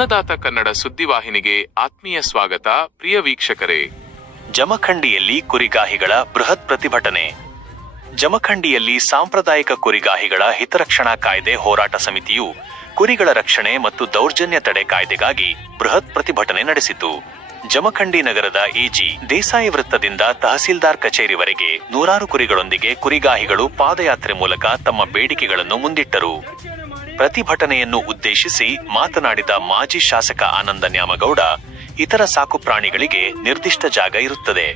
ಅನ್ನದಾತ ಕನ್ನಡ ಸುದ್ದಿವಾಹಿನಿಗೆ ಆತ್ಮೀಯ ಸ್ವಾಗತ, ಪ್ರಿಯ ವೀಕ್ಷಕರೇ. ಜಮಖಂಡಿಯಲ್ಲಿ ಕುರಿಗಾಹಿಗಳ ಬೃಹತ್ ಪ್ರತಿಭಟನೆ. ಜಮಖಂಡಿಯಲ್ಲಿ ಸಾಂಪ್ರದಾಯಿಕ ಕುರಿಗಾಹಿಗಳ ಹಿತರಕ್ಷಣಾ ಕಾಯ್ದೆ ಹೋರಾಟ ಸಮಿತಿಯು ಕುರಿಗಳ ರಕ್ಷಣೆ ಮತ್ತು ದೌರ್ಜನ್ಯ ತಡೆ ಕಾಯ್ದೆಗಾಗಿ ಬೃಹತ್ ಪ್ರತಿಭಟನೆ ನಡೆಸಿತು ಜಮಖಂಡಿ ನಗರದ ಇಜಿ ದೇಸಾಯಿ ವೃತ್ತದಿಂದ ತಹಸೀಲ್ದಾರ್ ಕಚೇರಿವರೆಗೆ ನೂರಾರು ಕುರಿಗಳೊಂದಿಗೆ ಕುರಿಗಾಹಿಗಳು ಪಾದಯಾತ್ರೆ ಮೂಲಕ ತಮ್ಮ ಬೇಡಿಕೆಗಳನ್ನು ಮುಂದಿಟ್ಟರು. ಪ್ರತಿಭಟನೆಯನ್ನು ಉದ್ದೇಶಿಸಿ ಮಾತನಾಡಿದ ಮಾಜಿ ಶಾಸಕ ಆನಂದ ನ್ಯಾಮಗೌಡ, ಇತರ ಸಾಕು ಪ್ರಾಣಿಗಳಿಗೆ ನಿರ್ದಿಷ್ಟ ಜಾಗ ಇರುತ್ತದೆ.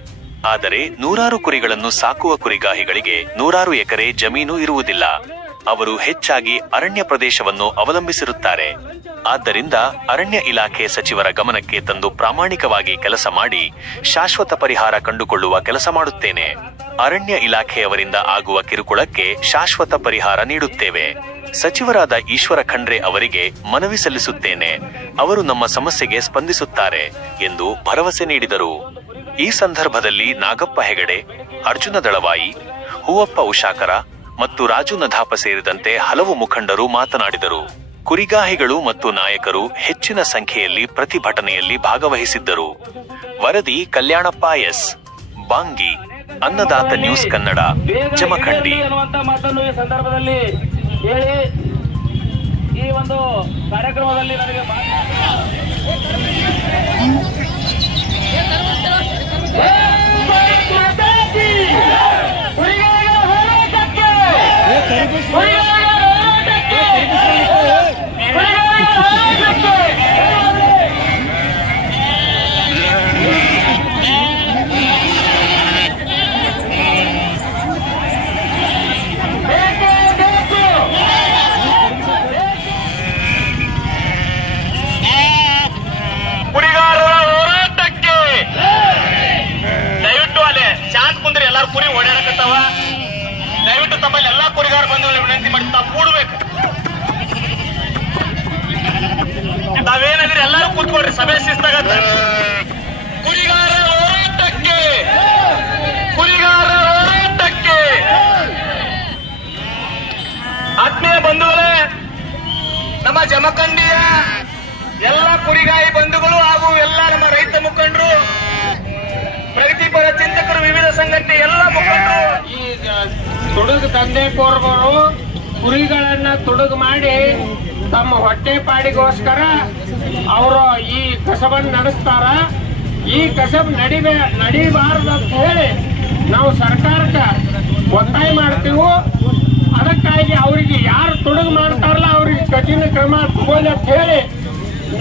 ಆದರೆ ನೂರಾರು ಕುರಿಗಳನ್ನು ಸಾಕುವ ಕುರಿಗಾಹಿಗಳಿಗೆ ನೂರಾರು ಎಕರೆ ಜಮೀನು ಇರುವುದಿಲ್ಲ. ಅವರು ಹೆಚ್ಚಾಗಿ ಅರಣ್ಯ ಪ್ರದೇಶವನ್ನು ಅವಲಂಬಿಸಿರುತ್ತಾರೆ. ಆದ್ದರಿಂದ ಅರಣ್ಯ ಇಲಾಖೆ ಸಚಿವರ ಗಮನಕ್ಕೆ ತಂದು ಪ್ರಾಮಾಣಿಕವಾಗಿ ಕೆಲಸ ಮಾಡಿ ಶಾಶ್ವತ ಪರಿಹಾರ ಕಂಡುಕೊಳ್ಳುವ ಕೆಲಸ ಮಾಡುತ್ತೇನೆ. ಅರಣ್ಯ ಇಲಾಖೆಯವರಿಂದ ಆಗುವ ಕಿರುಕುಳಕ್ಕೆ ಶಾಶ್ವತ ಪರಿಹಾರ ನೀಡುತ್ತೇವೆ. ಸಚಿವರಾದ ಈಶ್ವರ ಖಂಡ್ರೆ ಅವರಿಗೆ ಮನವಿ ಸಲ್ಲಿಸುತ್ತೇನೆ. ಅವರು ನಮ್ಮ ಸಮಸ್ಯೆಗೆ ಸ್ಪಂದಿಸುತ್ತಾರೆ ಎಂದು ಭರವಸೆ ನೀಡಿದರು. ಈ ಸಂದರ್ಭದಲ್ಲಿ ನಾಗಪ್ಪ ಹೆಗಡೆ, ಅರ್ಜುನ ದಳವಾಯಿ, ಹೂವಪ್ಪ ಉಷಾಕರ ಮತ್ತು ರಾಜು ನಧಾಪ ಸೇರಿದಂತೆ ಹಲವು ಮುಖಂಡರು ಮಾತನಾಡಿದರು. ಕುರಿಗಾಹಿಗಳು ಮತ್ತು ನಾಯಕರು ಹೆಚ್ಚಿನ ಸಂಖ್ಯೆಯಲ್ಲಿ ಪ್ರತಿಭಟನೆಯಲ್ಲಿ ಭಾಗವಹಿಸಿದ್ದರು. ವರದಿ ಕಲ್ಯಾಣಪ್ಪ ಎಸ್. ಬಾಂಗಿ, ಅನ್ನದಾತ ನ್ಯೂಸ್ ಕನ್ನಡ, ಜಮಖಂಡಿ. ಹೇಳಿ ಈ ಒಂದು ಕಾರ್ಯಕ್ರಮದಲ್ಲಿ ನನಗೆ ಮಾತು- ತಾವೇನಿದ್ರಿ ಎಲ್ಲರೂ ಕೂತ್ಕೊಳ್ರಿ ಸಭೆ ಶಿಸ್ತಾಗತ್ತ. ಕುರಿಗಾರ ಹೋರಾಟಕ್ಕೆ. ಕುರಿಗಾರ ಹೋರಾಟಕ್ಕೆ. ಆತ್ಮೀಯ ಬಂಧುಗಳೇ ನಮ್ಮ ಜಮಖಂಡಿಯ ಎಲ್ಲ ಕುರಿಗಾಯಿ ಬಂಧುಗಳು ಹಾಗೂ ಎಲ್ಲ ನಮ್ಮ ರೈತ ಮುಖಂಡರು ಪ್ರಗತಿಪರ ಚಿಂತಕರು ವಿವಿಧ ಸಂಘಟನೆ ಎಲ್ಲ ಮುಖಂಡರು. ಈ ತಂದೆ ಕೋರ್ಬರು ಕುರಿಗಳನ್ನ ತುಡುಗು ಮಾಡಿ ತಮ್ಮ ಹೊಟ್ಟೆ ಪಾಡಿಗೋಸ್ಕರ ಅವರು ಈ ಕಸಬನ್ನು ನಡೆಸ್ತಾರ. ಈ ಕಸಬ್ ನಡಿಬೇ, ನಡಿಬಾರದು ಅಂತ ಹೇಳಿ ನಾವು ಸರ್ಕಾರಕ್ಕೆ ಒತ್ತಾಯ ಮಾಡ್ತೀವಿ, ಅದಕ್ಕಾಗಿ ಅವರಿಗೆ ಯಾರು ತೊಡಗು ಮಾಡ್ತಾರಲ್ಲ, ಅವ್ರಿಗೆ ಕಠಿಣ ಕ್ರಮ ತಗೊಳ್ಳಿ ಅಂತ ಹೇಳಿ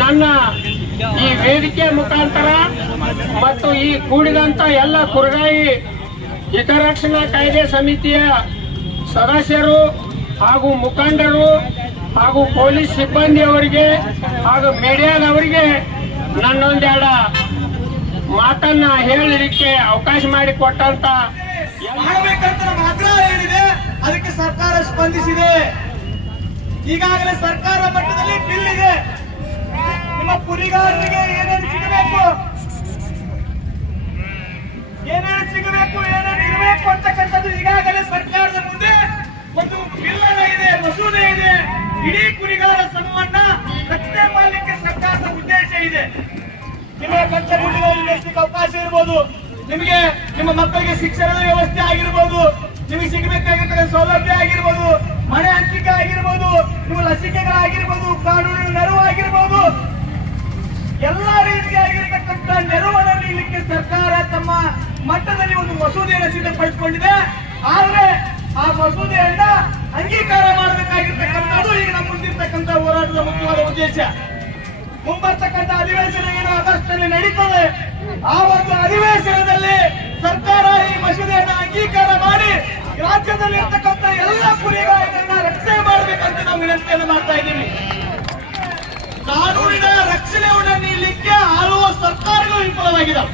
ನನ್ನ ಈ ವೇದಿಕೆ ಮುಖಾಂತರ ಮತ್ತು ಈ ಕೂಡಿದಂತ ಎಲ್ಲ ಕುರುಗಾಯಿ ಹಿತರಕ್ಷಣಾ ಕಾಯ್ದೆ ಸಮಿತಿಯ ಸದಸ್ಯರು ಹಾಗೂ ಮುಖಂಡರು ಹಾಗೂ ಪೊಲೀಸ್ ಸಿಬ್ಬಂದಿಯವರಿಗೆ ಹಾಗೂ ಮೀಡಿಯಾದವರಿಗೆ ನನ್ನೊಂದೆರಡ ಮಾತನ್ನ ಹೇಳಲಿಕ್ಕೆ ಅವಕಾಶ ಮಾಡಿ ಕೊಟ್ಟಂತ ಆಗ್ರಹ ಏನಿದೆ ಅದಕ್ಕೆ ಸರ್ಕಾರ ಸ್ಪಂದಿಸಿದೆ. ಈಗಾಗಲೇ ಸರ್ಕಾರ ಮಟ್ಟದಲ್ಲಿ ಬಿಲ್ ಇದೆ. ನಿಮ್ಮ ಕುರಿಗಾರರಿಗೆ ಏನೇನು ಸಿಗಬೇಕು? ಏನೇನು ಸಿಗಬೇಕು, ಏನೇನು ಇರಬೇಕು ಅಂತಕ್ಕಂಥದ್ದು ಈಗಾಗಲೇ ಸರ್ಕಾರದ ಮುಂದೆ ಒಂದು ಬಿಲ್ ಇದೆ, ಮಸೂದೆ ಇದೆ. ಇಡೀ ಕುರಿಗಾರ ಸಮವನ್ನ ರಕ್ಷಣೆ ಮಾಡಲಿಕ್ಕೆ ಸರ್ಕಾರದ ಉದ್ದೇಶ ಇದೆ. ನಿಮಗೆ ನೆಲೆಸಲಿಕ್ಕೆ ಅವಕಾಶ ಇರ್ಬೋದು. ನಿಮಗೆ ನಿಮ್ಮ ಮಕ್ಕಳಿಗೆ ಶಿಕ್ಷಣದ ವ್ಯವಸ್ಥೆ ಆಗಿರ್ಬೋದು. ನಿಮಗೆ ಸಿಗಬೇಕಾಗಿರ್ತಕ್ಕಂಥ ಸೌಲಭ್ಯ ಆಗಿರ್ಬೋದು. ಮನೆ ಹಂಚಿಕೆ ಆಗಿರ್ಬೋದು. ನಿಮ್ಮ ಲಸಿಕೆಗಳಾಗಿರ್ಬೋದು. ಕಾನೂನಿನ ನೆರವು ಆಗಿರ್ಬೋದು. ಎಲ್ಲಾ ರೀತಿಯಾಗಿರ್ತಕ್ಕಂಥ ನೆರವನ್ನು ನೀಡಲಿಕ್ಕೆ ಸರ್ಕಾರ ತಮ್ಮ ಮಟ್ಟದಲ್ಲಿ ಒಂದು ಮಸೂದೆಯನ್ನು ಸಿದ್ಧಪಡಿಸಿಕೊಂಡಿದೆ. ಆದ್ರೆ ಆ ಮಸೂದೆಯನ್ನ ಅಂಗೀಕಾರ ಮಾಡಬೇಕಾಗಿರ್ತಕ್ಕಂಥದ್ದು ಈಗ ನಮ್ಮ ಮುಂದಿರ್ತಕ್ಕಂಥ ಹೋರಾಟದ ಮುಖ್ಯವಾದ ಉದ್ದೇಶ. ಮುಂಬರ್ತಕ್ಕಂಥ ಅಧಿವೇಶನ ಏನು ಆಗಸ್ಟ್ನಲ್ಲಿ ನಡೀತದೆ. ಆ ಒಂದು ಅಧಿವೇಶನದಲ್ಲಿ ಸರ್ಕಾರ ಈ ಮಸೂದೆಯನ್ನ ಅಂಗೀಕಾರ ಮಾಡಿ ರಾಜ್ಯದಲ್ಲಿ ಇರ್ತಕ್ಕಂಥ ಎಲ್ಲ ಕುರಿಗಳನ್ನ ರಕ್ಷಣೆ ಮಾಡಬೇಕಂತ ನಾವು ವಿನಂತಿಯನ್ನು ಮಾಡ್ತಾ ಇದ್ದೀವಿ. ಕಾನೂನಿನ ರಕ್ಷಣೆಯನ್ನು ನೀಡಲಿಕ್ಕೆ ಆಳುವ ಸರ್ಕಾರಗಳು ವಿಫಲವಾಗಿದ್ದಾವೆ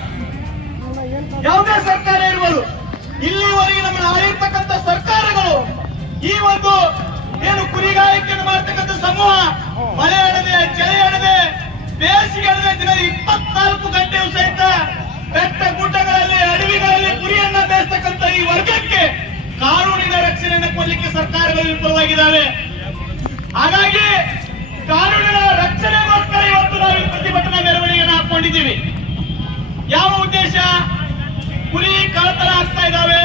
ಯಾವುದೇ ಸರ್ಕಾರ ಇರ್ಬೋದು. ಇಲ್ಲಿವರೆಗೆ ನಮ್ಮ ಆಳಿರ್ತಕ್ಕಂಥ ಈ ಒಂದು ಏನು ಕುರಿಗಾರಿಕೆಯನ್ನು ಮಾಡತಕ್ಕಂಥ ಸಮೂಹ ಮಳೆ ಎಡದೆ ಚಳಿ ಎಡದೆ ಬೇಸಿಗೆ ಎಡದೆ ದಿನ ಇಪ್ಪತ್ನಾಲ್ಕು ಗಂಟೆಯೂ ಸಹಿತ ಬೆಟ್ಟ ಗುಡ್ಡಗಳಲ್ಲಿ, ಅಡವಿಗಳಲ್ಲಿ ಕುರಿಯನ್ನ ಬೇಯಿಸ್ತಕ್ಕಂಥ ಈ ವರ್ಗಕ್ಕೆ ಕಾನೂನಿನ ರಕ್ಷಣೆಯನ್ನು ಕೊಡಲಿಕ್ಕೆ ಸರ್ಕಾರಗಳು ವಿಫಲವಾಗಿದ್ದಾವೆ. ಹಾಗಾಗಿ ಕಾನೂನಿನ ರಕ್ಷಣೆಗೋಸ್ಕರ ಇವತ್ತು ನಾವು ಕೊಟ್ಟಿದ್ದೀವಿ ಯಾವ ಉದ್ದೇಶ? ಕುರಿ ಕಳತನ ಆಗ್ತಾ ಇದ್ದಾವೆ.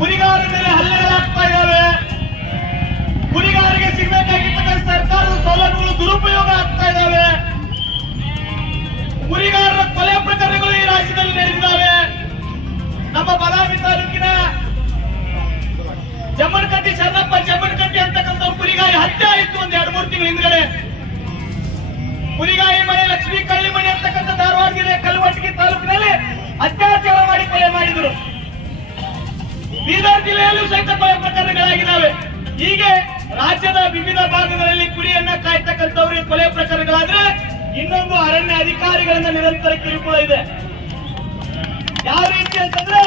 ಕುರಿಗಾರರ ಮೇಲೆ ಹಲ್ಲೆಗಳಾಗ್ತಾ ಇದ್ದಾವೆ. ಕುರಿಗಾರರಿಗೆ ಸಿಗಬೇಕಾಗಿರ್ತಕ್ಕಂಥ ಸರ್ಕಾರದ ಸೌಲಭ್ಯಗಳು ದುರುಪಯೋಗ ಆಗ್ತಾ ಇದ್ದಾವೆ. ಸಹಿತ ಕೊಲೆ ಪ್ರಕರಣಗಳಾಗಿದ್ದಾವೆ. ಹೀಗೆ ರಾಜ್ಯದ ವಿವಿಧ ಭಾಗಗಳಲ್ಲಿ ಕುರಿಯನ್ನ ಕಾಯ್ತಕ್ಕಂಥವ್ರಿಗೆ ಕೊಲೆ ಪ್ರಕರಣಗಳಾದ್ರೆ ಇನ್ನೊಂದು ಅರಣ್ಯ ಅಧಿಕಾರಿಗಳಿಂದ ನಿರಂತರ ಕಿರುಕುಳ ಇದೆ. ಯಾವ ರೀತಿ ಅಂತಂದ್ರೆ,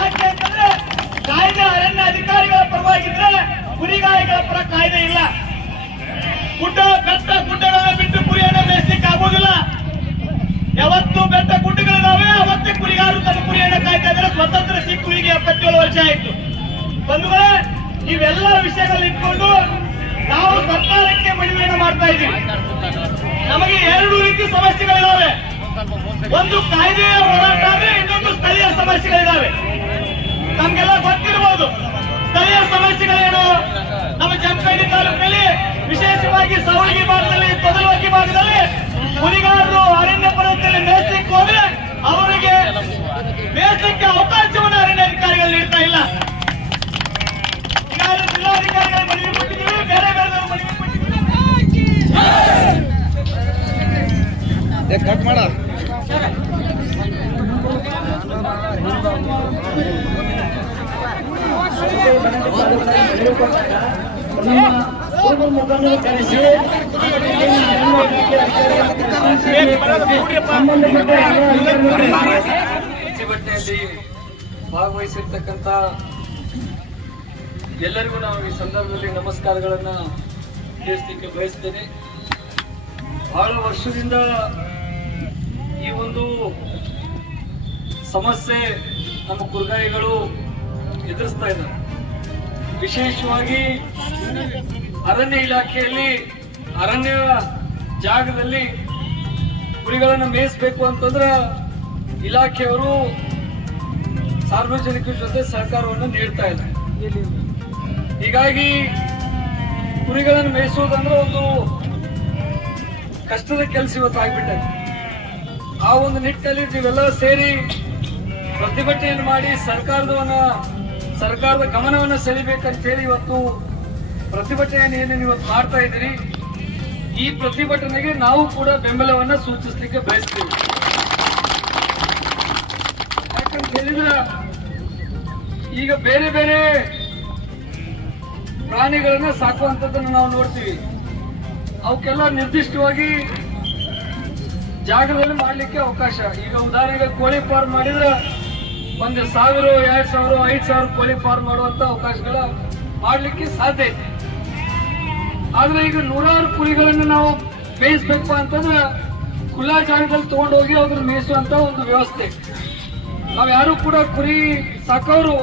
ಯಾಕೆ ಅಂತಂದ್ರೆ, ಕಾಯ್ದೆ ಅರಣ್ಯ ಅಧಿಕಾರಿಗಳ ಪರವಾಗಿದ್ರೆ ಕುರಿಗಾಯಿಗಳ ಪರ ಕಾಯ್ದೆ ಇಲ್ಲ. ಗುಡ್ಡ, ಬೆಟ್ಟ ಗುಡ್ಡಗಳನ್ನ ಬಿಟ್ಟು ಕುರಿಯನ್ನ ಮೇಯಿಸ್ಲಿಕ್ಕೆ ಆಗೋದಿಲ್ಲ. ಯಾವತ್ತು ಬೆಟ್ಟ ಗುಡ್ಡಗಳಿದಾವೆ, ಅವತ್ತೇ ಕುರಿಗಾರು ತಮ್ಮ ಕುರಿಯನ್ನ ಕಾಯ್ತಾ ಇದ್ರೆ ಸ್ವತಂತ್ರ ಸಿಕ್ಕು ಈಗ ಎಪ್ಪತ್ತೇಳು ವರ್ಷ ಆಯ್ತು. ಬಂಧುಗಳೇ ಇವೆಲ್ಲ ವಿಷಯಗಳನ್ನ ಇಟ್ಕೊಂಡು ನಾವು ಸರ್ಕಾರಕ್ಕೆ ಮನವಿಯನ್ನು ಮಾಡ್ತಾ ಇದ್ದೀವಿ. ನಮಗೆ ಎರಡು ರೀತಿ ಸಮಸ್ಯೆಗಳಿದ್ದಾವೆ ಒಂದು ಕಾಯ್ದೆಯ ಹೋರಾಟ ಆದ್ರೆ ಇನ್ನೊಂದು ಸ್ಥಳೀಯ ಸಮಸ್ಯೆಗಳಿದ್ದಾವೆ ನಮ್ಗೆಲ್ಲ ಗೊತ್ತಿರಬಹುದು ಸ್ಥಳೀಯ ಸಮಸ್ಯೆಗಳೇನು? ನಮ್ಮ ಜಮಖಂಡಿ ತಾಲೂಕಿನಲ್ಲಿ ವಿಶೇಷವಾಗಿ ಸವಳಗಿ ಭಾಗದಲ್ಲಿ ತೊದಲವಾಗಿ ಭಾಗದಲ್ಲಿ ಹುಲಿಗಾರರು ಅರಣ್ಯ ಪರ್ವತದಲ್ಲಿ ಮೇಯ್ಸಲಿಕ್ಕೆ ಹೋದ್ರೆ ಅವರಿಗೆ ಮೇಯ್ಸಲಿಕ್ಕೆ ಅವಕಾಶವನ್ನು ಅರಣ್ಯ ಅಧಿಕಾರಿಗಳು ನೀಡ್ತಾ ಇಲ್ಲ ಈಗಾಗಲೇ ಜಿಲ್ಲಾಧಿಕಾರಿಗಳ ಮನವಿ ಕೊಟ್ಟಿದ್ದೀವಿ ಬೇರೆ ಬೇರೆ ಮನವಿ ಕೊಟ್ಟಿದ್ದೀವಿ ಪ್ರತಿಭಟನೆಯಲ್ಲಿ ಭಾಗವಹಿಸಿರ್ತಕ್ಕಂಥ ಎಲ್ಲರಿಗೂ ನಾವು ಈ ಸಂದರ್ಭದಲ್ಲಿ ನಮಸ್ಕಾರಗಳನ್ನ ತಿಳಿಸಲಿಕ್ಕೆ ಬಯಸ್ತೇನೆ. ಬಹಳ ವರ್ಷದಿಂದ ಈ ಒಂದು ಸಮಸ್ಯೆ ನಮ್ಮ ಕುರುಗಾಯಿಗಳು ಎದುರಿಸ್ತಾ ಇದ್ದಾರೆ. ವಿಶೇಷವಾಗಿ ಅರಣ್ಯ ಇಲಾಖೆಯಲ್ಲಿ, ಅರಣ್ಯ ಜಾಗದಲ್ಲಿ ಕುರಿಗಳನ್ನು ಮೇಯಿಸಬೇಕು ಅಂತಂದ್ರೆ ಇಲಾಖೆಯವರು ಸಾರ್ವಜನಿಕರ ಜೊತೆ ಸಹಕಾರವನ್ನು ನೀಡ್ತಾ ಇದ್ದಾರೆ ಹೀಗಾಗಿ ಕುರಿಗಳನ್ನು ಮೇಯಿಸುವುದಂದ್ರೆ ಒಂದು ಕಷ್ಟದ ಕೆಲಸ ಇವತ್ತು ಆ ಒಂದು ನಿಟ್ಟಿನಲ್ಲಿ ನೀವೆಲ್ಲ ಸೇರಿ ಪ್ರತಿಭಟನೆಯನ್ನು ಮಾಡಿ ಸರ್ಕಾರದವನ್ನ, ಸರ್ಕಾರದ ಗಮನವನ್ನು ಸೆಳಿಬೇಕಂತ ಹೇಳಿ ಇವತ್ತು ಪ್ರತಿಭಟನೆಯನ್ನು ಏನೇನು ಇವತ್ತು ಮಾಡ್ತಾ ಇದ್ದೀರಿ. ಈ ಪ್ರತಿಭಟನೆಗೆ ನಾವು ಕೂಡ ಬೆಂಬಲವನ್ನ ಸೂಚಿಸಲಿಕ್ಕೆ ಬಯಸ್ತೀವಿ. ಯಾಕಂತ ಹೇಳಿದ್ರೆ, ಈಗ ಬೇರೆ ಬೇರೆ ಪ್ರಾಣಿಗಳನ್ನ ಸಾಕುವಂಥದ್ದನ್ನು ನಾವು ನೋಡ್ತೀವಿ. ಅವಕ್ಕೆಲ್ಲ ನಿರ್ದಿಷ್ಟವಾಗಿ ಜಾಗದಲ್ಲಿ ಮಾಡಲಿಕ್ಕೆ ಅವಕಾಶ. ಈಗ ಉದಾಹರಣೆಗೆ ಕೋಳಿ ಫಾರ್ಮ್ ಮಾಡಿದ್ರೆ ಒಂದು ಸಾವಿರ, ಎರಡು ಸಾವಿರ, ಐದು ಸಾವಿರ ಕೋಳಿ ಫಾರ್ಮ್ ಮಾಡುವಂತ ಅವಕಾಶಗಳ ಮಾಡಲಿಕ್ಕೆ ಸಾಧ್ಯ ಇದೆ ಆದ್ರೆ ಈಗ ನೂರಾರು ಕುರಿಗಳನ್ನು ನಾವು ಮೇಯಿಸ್ಬೇಕು ಅಂತಂದ್ರೆ ಖುಲ್ಲಾ ಜಾಗದಲ್ಲಿ ತಗೊಂಡೋಗಿ ಅವ್ರ ಮೇಯಿಸುವಂತ ಒಂದು ವ್ಯವಸ್ಥೆ. ನಾವ್ ಯಾರು ಕೂಡ ಕುರಿ ಸಾಕೋರು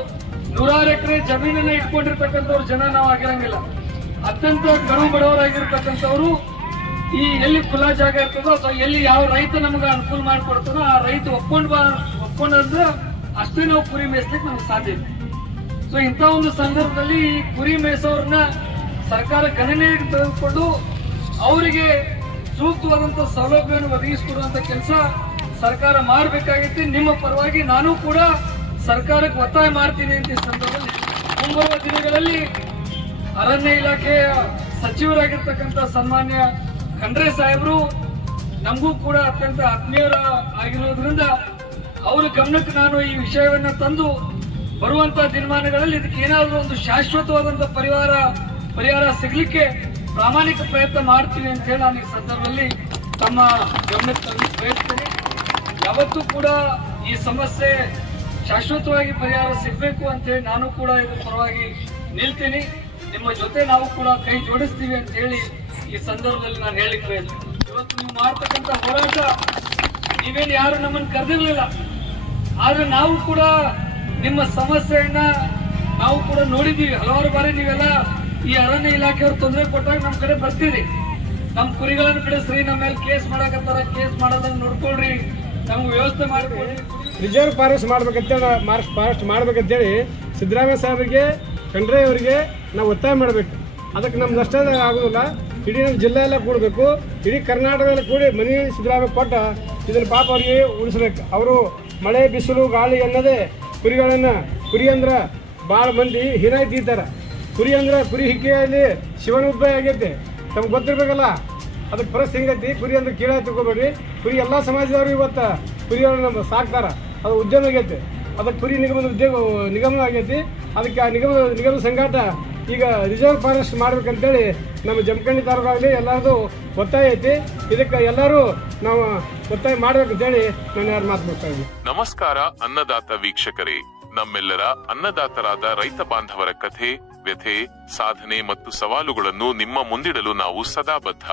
ನೂರಾರು ಎಕರೆ ಜಮೀನನ್ನ ಇಟ್ಕೊಂಡಿರ್ತಕ್ಕಂಥವ್ರು ಜನ ನಾವು ಆಗಿರಂಗಿಲ್ಲ. ಅತ್ಯಂತ ಕಡು ಬಡವರಾಗಿರ್ತಕ್ಕಂಥವ್ರು ಈ ಎಲ್ಲಿ ಖುಲ್ಲಾ ಜಾಗ ಇರ್ತದೋ ಅಥವಾ ಎಲ್ಲಿ ಯಾವ ರೈತ ನಮ್ಗೆ ಅನುಕೂಲ ಮಾಡಿಕೊಡ್ತಾನೋ ಆ ರೈತ ಒಪ್ಕೊಂಡ್ ಬಾ ಒಪ್ಕೊಂಡ್ರೆ ಅಷ್ಟೇ ನಾವು ಕುರಿ ಮೇಯಿಸ್ಲಿಕ್ಕೆ ನಮ್ಗೆ ಸಾಧ್ಯ ಸೊ ಇಂಥ ಒಂದು ಸಂದರ್ಭದಲ್ಲಿ ಈ ಕುರಿ ಮೇಯಿಸೋರ್ನ ಸರ್ಕಾರ ಗಣನೆಗೆ ತೆಗೆದುಕೊಂಡು ಅವರಿಗೆ ಸೂಕ್ತವಾದಂಥ ಸೌಲಭ್ಯವನ್ನು ಒದಗಿಸಿಕೊಡುವಂತ ಕೆಲಸ ಸರ್ಕಾರ ಮಾಡಬೇಕಾಗಿತ್ತು ನಿಮ್ಮ ಪರವಾಗಿ ನಾನು ಕೂಡ ಸರ್ಕಾರಕ್ಕೆ ಒತ್ತಾಯ ಮಾಡ್ತೀನಿ ಅಂತ ಸಂದರ್ಭದಲ್ಲಿ ಮುಂಬರುವ ದಿನಗಳಲ್ಲಿ ಅರಣ್ಯ ಇಲಾಖೆಯ ಸಚಿವರಾಗಿರ್ತಕ್ಕಂಥ ಸನ್ಮಾನ್ಯ ಖಂಡ್ರೆ ಸಾಹೇಬರು, ನಮಗೂ ಕೂಡ ಅತ್ಯಂತ ಆತ್ಮೀಯರ ಆಗಿರೋದ್ರಿಂದ ಅವರ ಗಮನಕ್ಕೆ ನಾನು ಈ ವಿಷಯವನ್ನು ತಂದು ಬರುವಂತಹ ದಿನಮಾನಗಳಲ್ಲಿ ಇದಕ್ಕೆ ಏನಾದರೂ ಒಂದು ಶಾಶ್ವತವಾದಂಥ ಪರಿಹಾರ ಪರಿಹಾರ ಸಿಗಲಿಕ್ಕೆ ಪ್ರಾಮಾಣಿಕ ಪ್ರಯತ್ನ ಮಾಡ್ತೀನಿ ಅಂತ ಹೇಳಿ ನಾನು ಈ ಸಂದರ್ಭದಲ್ಲಿ ತಮ್ಮ ಗಮನಕ್ಕೆ ಬಯಸ್ತೇನೆ. ಯಾವತ್ತೂ ಕೂಡ ಈ ಸಮಸ್ಯೆ ಶಾಶ್ವತವಾಗಿ ಪರಿಹಾರ ಸಿಗಬೇಕು ಅಂತ ಹೇಳಿ ನಾನು ಕೂಡ ಇದ್ರ ಪರವಾಗಿ ನಿಲ್ತೀನಿ. ನಿಮ್ಮ ಜೊತೆ ನಾವು ಕೂಡ ಕೈ ಜೋಡಿಸ್ತೀವಿ ಅಂತ ಹೇಳಿ ಈ ಸಂದರ್ಭದಲ್ಲಿ ನಾನು ಹೇಳಿಕ್ ಬಯಸ್ತೇನೆ. ಇವತ್ತು ನೀವು ಮಾಡ್ತಕ್ಕಂಥ ಹೋರಾಟ, ನೀವೇನು ಯಾರು ನಮ್ಮನ್ನು ಕರೆದಿರಲಿಲ್ಲ. ಆದರೆ ನಾವು ಕೂಡ ನಿಮ್ಮ ಸಮಸ್ಯೆಯನ್ನ ನಾವು ಕೂಡ ನೋಡಿದ್ದೀವಿ. ಹಲವಾರು ಬಾರಿ ನೀವೆಲ್ಲ ಈ ಅರಣ್ಯ ಇಲಾಖೆಯವ್ರು ತೊಂದರೆ ಕೊಟ್ಟಾಗ ನಮ್ಮ ಕಡೆ ಬರ್ತೀರಿ. ನಮ್ ಕುರಿಗಳನ್ನ ಬಿಡಿಸ್ರಿ ನಮ್ಮ ಮೇಲೆ ಕೇಸ್ ಮಾಡಕತ್ತಾರ, ಕೇಸ್ ಮಾಡೋದನ್ನ ನೋಡ್ಕೊಳ್ರಿ. ನಮ್ಗೆ ವ್ಯವಸ್ಥೆ ಮಾಡ್ಕೊಳ್ರಿ ರಿಸರ್ವ್ ಫಾರೆಸ್ಟ್ ಮಾಡ್ಬೇಕಂತೇಳಿ ಮಾರ್ಕ್ಸ್ ಫಾರೆಸ್ಟ್ ಮಾಡ್ಬೇಕಂತೇಳಿ ಸಿದ್ದರಾಮಯ್ಯ ಸಾಹೇಬರಿಗೆ ಖಂಡ್ರೆ ಅವರಿಗೆ ನಾವು ಒತ್ತಾಯ ಮಾಡಬೇಕು. ಅದಕ್ಕೆ ನಮ್ಮ ನಷ್ಟ ಆಗೋದಿಲ್ಲ. ಇಡೀ ನಮ್ಮ ಜಿಲ್ಲೆ ಎಲ್ಲ ಕೂಡಬೇಕು. ಇಡೀ ಕರ್ನಾಟಕದಲ್ಲಿ ಕೂಡಿ ಮನೆ ಸಿದ್ದರಾಮಯ್ಯ ಕೊಟ್ಟ ಇದನ್ನು ಪಾಪ ಅವರಿಗೆ ಉಳಿಸ್ಬೇಕು. ಅವರು ಮಳೆ, ಬಿಸಿಲು, ಗಾಳಿ ಅನ್ನೋದೇ ಕುರಿಗಳನ್ನು, ಕುರಿ ಅಂದ್ರೆ ಭಾಳ ಮಂದಿ ಹೀನಾಗಿ ತೀರ್ತಾರೆ ಕುರಿ ಅಂದ್ರೆ ಕುರಿ ಹಿಕ್ಕಿಯಲ್ಲಿ ಶಿವನ ಉಪಯೋಗ ಆಗೈತಿ. ತಮ್ಗೆ ಗೊತ್ತಿರ್ಬೇಕಲ್ಲ? ಅದಕ್ಕೆ ಪರಸ್ ಹೆಂಗೈತಿ? ಕುರಿ ಅಂದ್ರೆ ಕೀಳ ತಿಳ್ಕೊಬೇಡ್ರಿ. ಕುರಿ ಎಲ್ಲ ಸಮಾಜದವರು ಇವತ್ತು ನಮ್ಮ ಸಾಕ್ತಾರ. ಅದು ಉದ್ಯಮ ಆಗೈತಿ. ಅದಕ್ಕೆ ಕುರಿ ನಿಗಮದ ಉದ್ಯೋಗ, ನಿಗಮ ಆಗೈತಿ. ಅದಕ್ಕೆ ಆ ನಿಗಮ ನಿಗಮ ಸಂಘಾಟ ಈಗ ರಿಸರ್ವ್ ಫಾರೆಸ್ಟ್ ಮಾಡ್ಬೇಕಂತೇಳಿ ನಮ್ಮ ಜಮಖಂಡಿ ತಾಲೂಕಾಗಲಿ ಎಲ್ಲರದು ಒತ್ತಾಯ ಐತಿ. ಇದಕ್ಕೆ ಎಲ್ಲರೂ ನಾವು ಒತ್ತಾಯ ಮಾಡ್ಬೇಕಂತೇಳಿ ನಾನು ಯಾರು ಮಾತು ಮುಗಿಸ್ತಾ ಇದ್ದೀನಿ. ನಮಸ್ಕಾರ ಅನ್ನದಾತ ವೀಕ್ಷಕರೇ. ನಮ್ಮೆಲ್ಲರ ಅನ್ನದಾತರಾದ ರೈತ ಬಾಂಧವರ ಕಥೆ ವ್ಯಥೆ, ಸಾಧನೆ ಮತ್ತು ಸವಾಲುಗಳನ್ನು ನಿಮ್ಮ ಮುಂದಿಡಲು ನಾವು ಸದಾ ಬದ್ಧ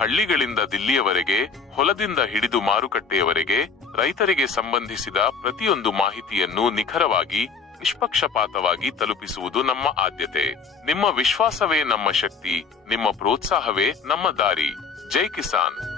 ಹಳ್ಳಿಗಳಿಂದ ದಿಲ್ಲಿಯವರೆಗೆ, ಹೊಲದಿಂದ ಹಿಡಿದು ಮಾರುಕಟ್ಟೆಯವರೆಗೆ, ರೈತರಿಗೆ ಸಂಬಂಧಿಸಿದ ಪ್ರತಿಯೊಂದು ಮಾಹಿತಿಯನ್ನು ನಿಖರವಾಗಿ, ನಿಷ್ಪಕ್ಷಪಾತವಾಗಿ ತಲುಪಿಸುವುದು ನಮ್ಮ ಆದ್ಯತೆ. ನಿಮ್ಮ ವಿಶ್ವಾಸವೇ ನಮ್ಮ ಶಕ್ತಿ, ನಿಮ್ಮ ಪ್ರೋತ್ಸಾಹವೇ ನಮ್ಮ ದಾರಿ. ಜೈ ಕಿಸಾನ್.